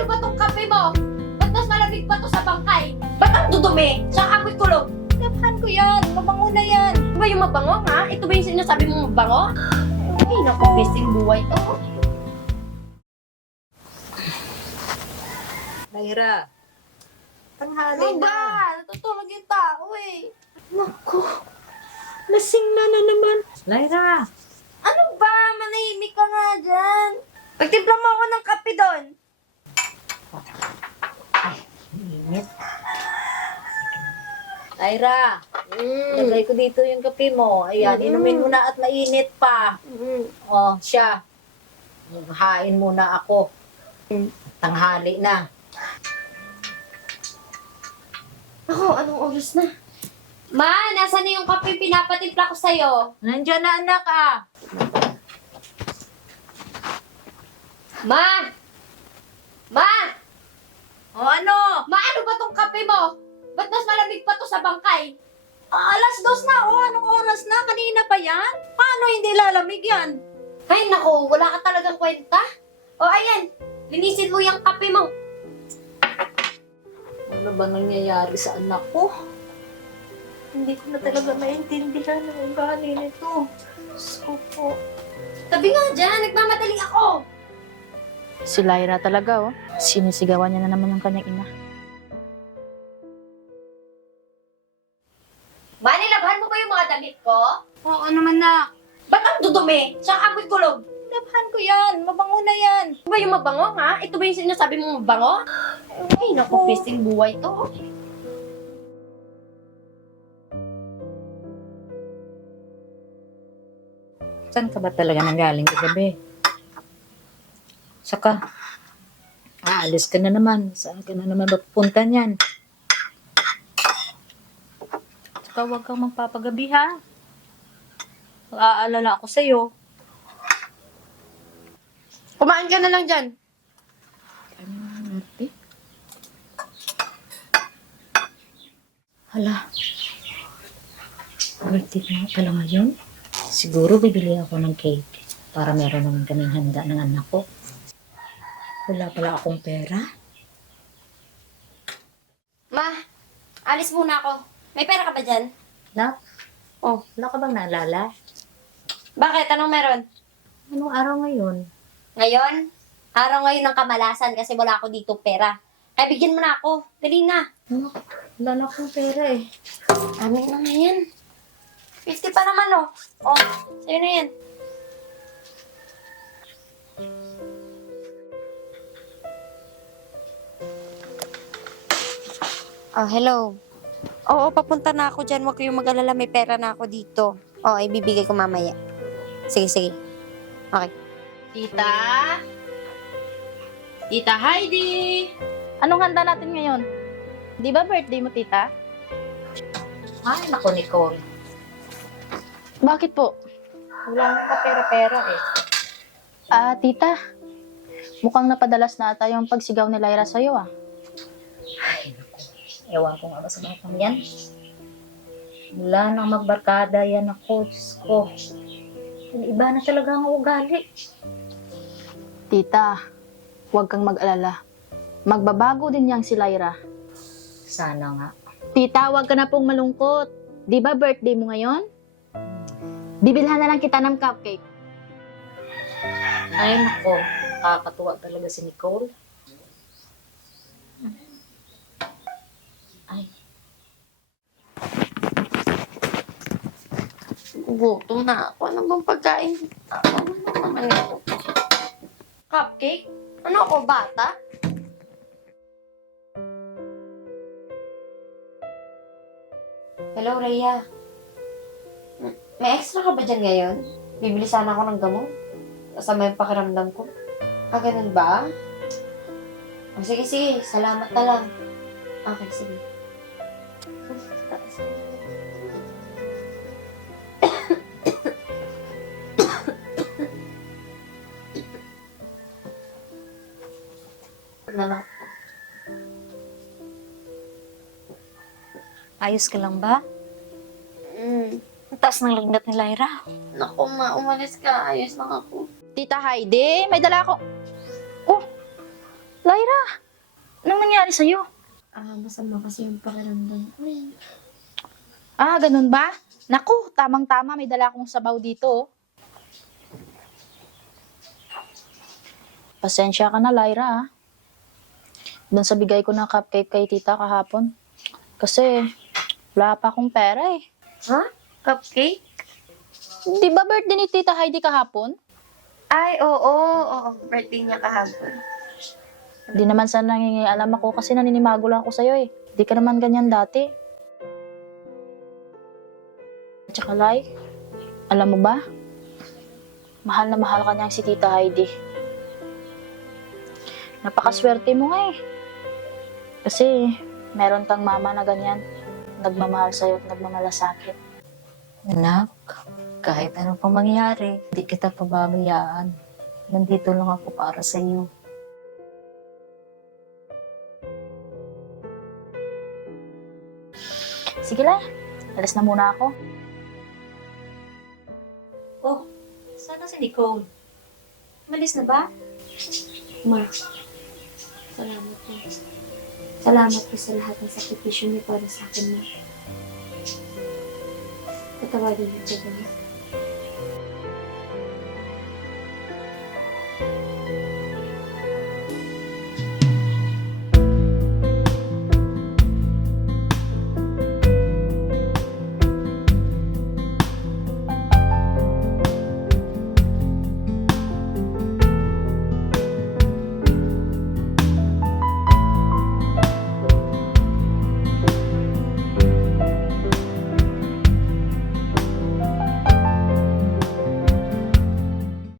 Maano ba tong kape mo? Ba't mas malamig pa to sa bangkay? Ba't ang dudumi? Sa amoy kulog? Labahan ko yan. Mabango na yan. Ito ba yung mabango, ha? Ito ba yung sinasabi mong mabango? Ay, naku, besting buhay to. Naira. Tanghali Ano na. ba? Natutulog yung tao eh. Naku. Lasing na na naman. Lyra. Ano ba? Manahimik ka nga dyan. Pagtimpla mo ako ng kape doon. Init. Lyra. Lagay ko dito yung kape mo. Ayan, Mm. inumin mo na at mainit pa. Mm. Oh, siya. Hain muna ako. Mm. Tanghali na. Ako, anong oras na? Ma, nasa na yung kape pinapatimpla ko sa'yo? Nandiyan na anak ah. Ma! Ma! O ano? Ma, ano ba tong kape mo? Ba't mas malamig pa to sa bangkay? Ah, alas dos na. O, anong oras na? Kanina pa yan? Paano hindi lalamig yan? Ay, naku, wala ka talagang kwenta. O, ayan, linisin mo yung kape mo. Ano ba nangyayari sa anak ko? Hindi ko na talaga maintindihan ang ugali nito. Diyos ko po. Sabi nga dyan, nagmamadali ako. Si Lyra talaga, oh. Sinisigawan niya na naman ang kanyang ina. Ma, nilabhan mo ba yung mga damit ko? Oo naman na. Ba't ang dudumi? Sa amoy kulog? Labahan ko yan. Mabango na yan. Ito ba yung mabango, ha? Ito ba yung sinasabi mong mabango? Ay, naku, besting buhay to. Saan ka ba talaga nanggaling kagabi? Saka, aalis ka na naman. Saan ka na naman mapupunta niyan? Saka huwag kang magpapagabi ha. Mag-aalala ako sa'yo. Kumain ka na lang dyan. Ate? Hala. Birthday nga pala ngayon. Siguro bibili ako ng cake para meron naman kaming handa ng anak ko. Wala pala akong pera. Ma, alis muna ako. May pera ka ba dyan? Nak, Oh, wala ka bang naalala? bakit? Anong meron? Anong araw ngayon? Ngayon? Araw ngayon ng kamalasan kasi wala ako dito pera. Kaya bigyan mo na ako. Dali na. Nak, wala na akong pera eh. Amin na nga yan. 50 pa naman, oh. Oh, sa'yo na yan. Oh, hello. Oo, papunta na ako dyan. Huwag kayong mag-alala. May pera na ako dito. Oo, ibibigay ko mamaya. Sige, sige. Okay. Tita? Tita Heidi? Anong handa natin ngayon? Di ba birthday mo, tita? Ay, nako Nicole. Bakit po? Wala nang kapera-pera eh. Ah, tita. Mukhang napadalas na ata yung pagsigaw ni Lyra sa'yo, ah. Ay. Ewan ko nga ba sa batang yan. Mula nang magbarkada yan ako, Diyos ko. Iba na talaga ang ugali. Tita, huwag kang mag-alala. Magbabago din yang si Lyra. Sana nga. Tita, huwag ka na pong malungkot. Di ba birthday mo ngayon? Bibilhan na lang kita ng cupcake. Ay, nako. Kakatuwa talaga si Nicole. Gutom na ako. Ano bang pagkain? Ano naman ito? Cupcake? Ano ako, bata? Hello, Rhea. May extra ka ba dyan ngayon? Bibili sana ako ng gamot. Kasama yung pakiramdam ko. Ah, ganun ba? Oh, sige, sige. Salamat na lang. Okay, sige. na lang. ayos ka lang ba? Mm. Ang taas ng lagnat ni Lyra. Naku, ma, umalis ka. Ayos lang ako. Tita Heidi, may dala ako. Oh, Lyra, nangyari sa'yo? Ah, masama kasi yung pakiramdam ko. eh. Ah, ganun ba? Naku, tamang-tama, may dala akong sabaw dito. oh. Pasensya ka na, Lyra, ah. Doon sa bigay ko ng cupcake kay tita kahapon. Kasi, wala pa akong pera eh. Ha? Cupcake? Di ba birthday ni tita Heidi kahapon? Ay, oo. Oo, birthday niya kahapon. Hindi naman sana nangingialam ako kasi naninimago lang ako sa'yo eh. Di ka naman ganyan dati. At saka, Lai, alam mo ba? Mahal na mahal ka niyang si Tita Heidi. Napakaswerte mo nga eh. Kasi meron kang mama na ganyan. Nagmamahal sa'yo at nagmamalasakit. Anak, kahit ano pang mangyari, hindi kita pababayaan. Nandito lang ako para sa iyo. Sige Lai, alas na muna ako. Oh, sana si Nicole? Malis na ba? Ma, salamat po. Salamat po sa lahat ng sakripisyo niyo para sa akin, ma. Patawagin niyo ko ba?